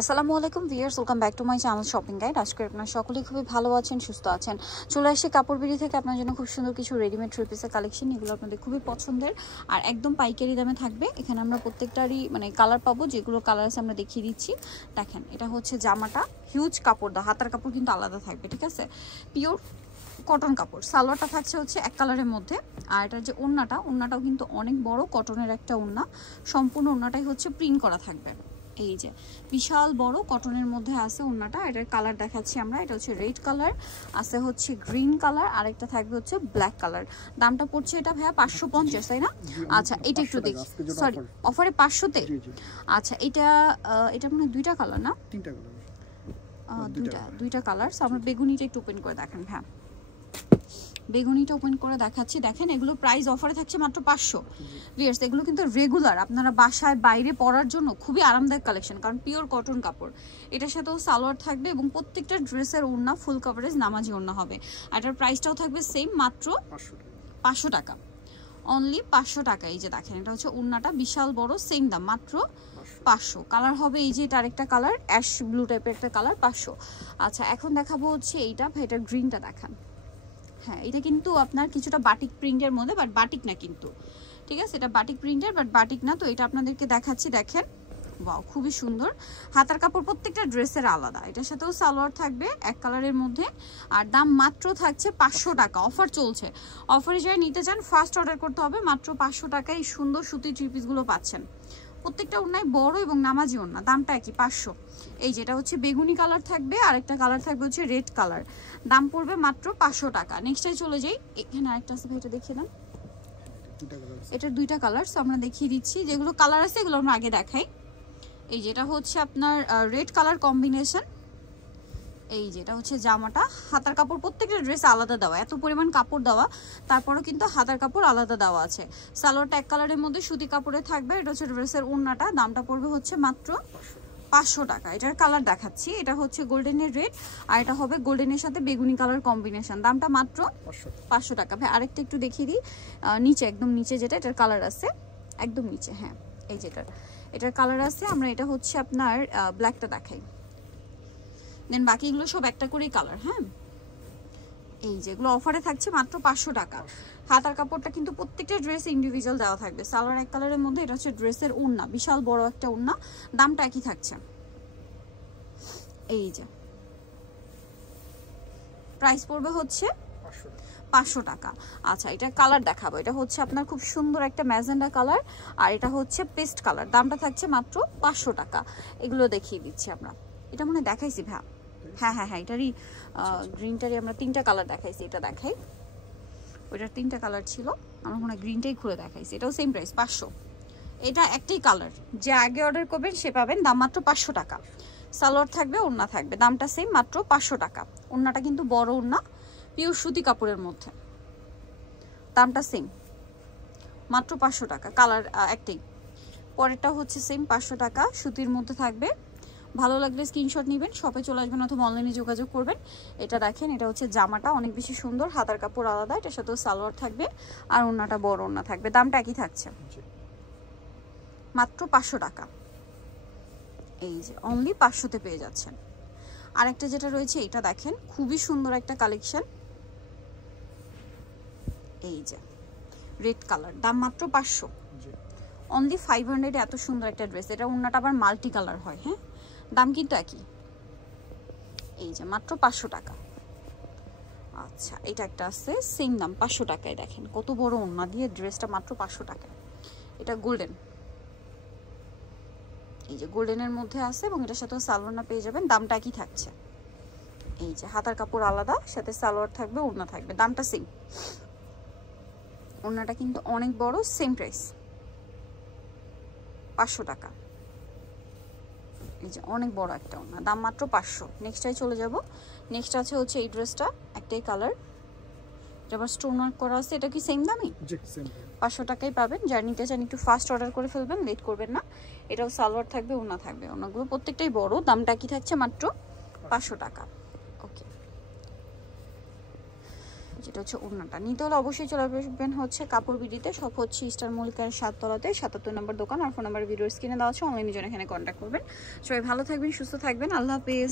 আসসালামু আলাইকুম viewers, welcome back to my channel shopping guide. আজকে আপনারা সকলেই খুবই ভালো আছেন, সুস্থ আছেন। চলে আসি কাপড় বিড়ি থেকে আপনার জন্য খুব সুন্দর কিছু রেডিমেড থ্রি পিসের কালেকশন। এগুলো আপনাদের খুবই পছন্দের আর একদম পাইকারি দামে থাকবে। এখানে আমরা প্রত্যেকটারই কালার পাবো, যেগুলো কালার আছে আমরা দেখিয়ে দিচ্ছি। দেখেন, এটা হচ্ছে জামাটা, হিউজ কাপড় দাও, হাতার কাপড় কিন্তু আলাদা থাকবে, ঠিক আছে? পিওর কটন কাপড়। সালোয়ারটা থাকছে হচ্ছে এক কালারের মধ্যে, আর এটার যে ওড়নাটাও কিন্তু অনেক বড় কটনের একটা ওড়না। সম্পূর্ণ ওড়নাটাই হচ্ছে প্রিন্ট করা থাকবে। এই যে বিশাল বড় কটনের মধ্যে আছে ওড়নাটা। এটার কালার দেখাচ্ছি আমরা। এটা হচ্ছে রেড কালার, আছে হচ্ছে গ্রিন কালার, আর একটা থাকবে হচ্ছে ব্ল্যাক কালার। দামটা পড়ছে এটা ভাইয়া 550, তাই না? আচ্ছা, এটা একটু দেখি। সরি, অফারে 500-তে। আচ্ছা, এটা মানে দুইটা কালার না? দুইটা কালার। আমরা বেগুনিটা একটু ওপেন করে দেখেন। হ্যাঁ, বেগুনিটা ওপেন করে দেখাচ্ছি। দেখেন, এগুলো প্রাইস অফারে থাকছে মাত্র 500। ভিউয়ার্স, এগুলো কিন্তু রেগুলার আপনারা বাসায় বাইরে পরার জন্য খুবই আরামদায়ক কালেকশন, কারণ পিওর কটন কাপড়। এটার সাথেও সালোয়ার থাকবে এবং প্রত্যেকটা ড্রেসের ওড়না ফুল কভারেজ নামাজি ওড়না হবে। আর এটার প্রাইসটাও থাকবে সেম, মাত্র 500 টাকা। অনলি 500 টাকা। এই যে দেখেন, এটা হচ্ছে ওড়নাটা বিশাল বড়, সেম দাম, মাত্র 500। কালার হবে এই যে, এটা আরেকটা কালার, অ্যাশ ব্লু টাইপের একটা কালার, 500। আচ্ছা, এখন দেখাবো হচ্ছে এইটা। ভাই, এটার গ্রিনটা দেখান। হ্যাঁ, এটা কিন্তু আপনার কিছুটা বাটিক প্রিন্টের মধ্যে, বাট বাটিক না কিন্তু, ঠিক আছে? এটা বাটিক প্রিন্টের বাট বাটিক না। তো এটা আপনাদেরকে দেখাচ্ছি। দেখেন, ওয়াও, খুবই সুন্দর। হাতার কাপড় প্রত্যেকটা ড্রেসের আলাদা। এটার সাথেও সালোয়ার থাকবে এক কালারের মধ্যে, আর দাম মাত্র থাকছে 500 টাকা। অফার চলছে। অফারে যারা নিতে চান ফার্স্ট অর্ডার করতে হবে। মাত্র 500 টাকায় এই সুন্দর সুতির থ্রি পিসগুলো পাচ্ছেন। প্রত্যেকটা ওড়নায় বড় এবং নামাজি ওড়না, দামটা একই, 500। এই যেটা হচ্ছে বেগুনি কালার থাকবে, আর একটা কালার থাকবে হচ্ছে রেড কালার। দাম পড়বে মাত্র 500 টাকা। নেক্সটটাই চলে যাই। এখানে আরেকটা আছে, এটা দেখিয়ে দেন। এটার দুইটা কালার আমরা দেখিয়ে দিচ্ছি। যেগুলো কালার আছে এগুলো আমরা আগে দেখাই। এই যেটা হচ্ছে আপনার রেড কালার কম্বিনেশন। এই যেটা হচ্ছে জামাটা। হাতার কাপড় প্রত্যেকটা ড্রেস আলাদা দেওয়া, এত পরিমাণ কাপড় দেওয়া, তারপরেও কিন্তু হাতার কাপড় আলাদা দেওয়া আছে। সালোয়ারটা এক কালারের মধ্যে সুতি কাপড়ে থাকবে। এটা হচ্ছে ড্রেসের ওড়নাটা। দামটা পড়বে হচ্ছে মাত্র 500 টাকা। এটার কালার দেখাচ্ছি। এটা হচ্ছে গোল্ডেনের রেড, আর এটা হবে গোল্ডেনের সাথে বেগুনি কালার কম্বিনেশন। দামটা মাত্র 500 টাকা। ভাই, আরেকটা একটু দেখিয়ে দিই। নিচে, একদম নিচে যেটা, এটার কালার আছে একদম নিচে। হ্যাঁ, এই যেটার, এটার কালার আছে। আমরা এটা হচ্ছে আপনার ব্ল্যাকটা দেখাই, দেন বাকিগুলো সব একটা করেই কালার। হ্যাঁ, এই যেগুলো অফারে থাকছে মাত্র 500 টাকা। হাতার কাপড়টা কিন্তু প্রত্যেকটা ড্রেসে ইন্ডিভিজুয়াল দেওয়া থাকবে। সালোয়ার এক কালারের মধ্যে। এটা হচ্ছে ড্রেসের ওড়না, বিশাল বড় একটা ওড়না। দামটা একই থাকছে। এই যে প্রাইস পড়বে হচ্ছে 500 টাকা। আচ্ছা, এটা কালার দেখাবো। এটা হচ্ছে আপনার খুব সুন্দর একটা ম্যাজেন্ডা কালার, আর এটা হচ্ছে পেস্ট কালার। দামটা থাকছে মাত্র 500 টাকা। এগুলো দেখিয়ে দিচ্ছি আমরা। এটা মনে দেখাইছি ভাই। হ্যাঁ হ্যাঁ হ্যাঁ, এটারই গ্রিনটারই আমরা তিনটা কালার দেখাইছি। এটা দেখাই, ওইটার তিনটা কালার ছিল, আমরা মনে হয় গ্রিনটাই খুলে দেখাইছি। এটাও সেম প্রাইস, 500। এটা একটাই কালার, যে আগে অর্ডার করবেন সে পাবেন। দাম মাত্র 500 টাকা। সালোয়ার থাকবে, ওড়না থাকবে, দামটা সেম, মাত্র 500 টাকা। ওড়নাটা কিন্তু বড় ওড়না, পিওর সুতি কাপড়ের মধ্যে। দামটা সেম, মাত্র 500 টাকা। কালার একটাই। পরেরটা হচ্ছে সেম 500 টাকা, সুতির মধ্যে থাকবে। ভালো লাগলে স্ক্রিনশট নেবেন, শপে চলে আসবেন অথবা অনলাইনে যোগাযোগ করবেন। এটা দেখেন, এটা হচ্ছে জামাটা, অনেক বেশি সুন্দর। হাতার কাপড় আলাদা, এটার সাথেও সালোয়ার থাকবে, আর ওড়নাটা বড় ওড়না থাকবে। দামটা একই থাকছে, মাত্র 500 টাকা। এই যে অনলি 500-তে পেয়ে যাচ্ছেন। আরেকটা যেটা রয়েছে, এটা দেখেন, খুবই সুন্দর একটা কালেকশন। এই যে রেড কালার, দাম মাত্র 500। অনলি 500-এ এত সুন্দর একটা ড্রেস। এটা ওড়নাটা আবার মাল্টি কালার হয়। হ্যাঁ, দাম কিন্তু একই। এই যে মাত্র 500 টাকা। আচ্ছা, এটা একটা আছে, সেম দাম 500 টাকায়। দেখেন কত বড় ওড়না দিয়ে ড্রেসটা, মাত্র 500 টাকায়। এটা গোল্ডেন, এই যে গোল্ডেনের মধ্যে আছে, এবং এটার সাথেও সালোয়ার পেয়ে যাবেন। দামটা একই থাকছে। এই যে হাতার কাপড় আলাদা, সাথে সালোয়ার থাকবে, ওড়না থাকবে, দামটা সেম। ওড়নাটা কিন্তু অনেক বড়, সেম প্রাইস, 500 টাকা। এই যে অনেক বড় একটা ওড়না, দাম মাত্র 500। নেক্সটটাই চলে যাব। নেক্সট আছে হচ্ছে এই ড্রেসটা, একটাই কালার, এটা আবার স্টোন ওয়ার্ক করা আছে। এটা কি সেম দামই? জি, সেম। 500 টাকায় পাবেন। যারা নিতে চান একটু ফাস্ট অর্ডার করে ফেলবেন, লেট করবেন না। এটাও সালোয়ার থাকবে, ওড়না থাকবে। ওড়নাগুলো প্রত্যেকটাই বড়। দামটা কি থাকছে? মাত্র 500 টাকা। ওকে যেটা হচ্ছে ওড়নাটা। নিতে হলে অবশ্যই চলে আসবেন হচ্ছে কাপড় বিডিতে, সব হচ্ছে স্টার মল্লিকার 7 তলাতে 77 নম্বর দোকান। আর ফোন নাম্বার ভিডিওর স্ক্রিনে দেওয়া আছে, অনলাইনে জন্য এখানে কন্ট্যাক্ট করবেন। সবাই ভালো থাকবেন, সুস্থ থাকবেন, আল্লাহ হাফেজ।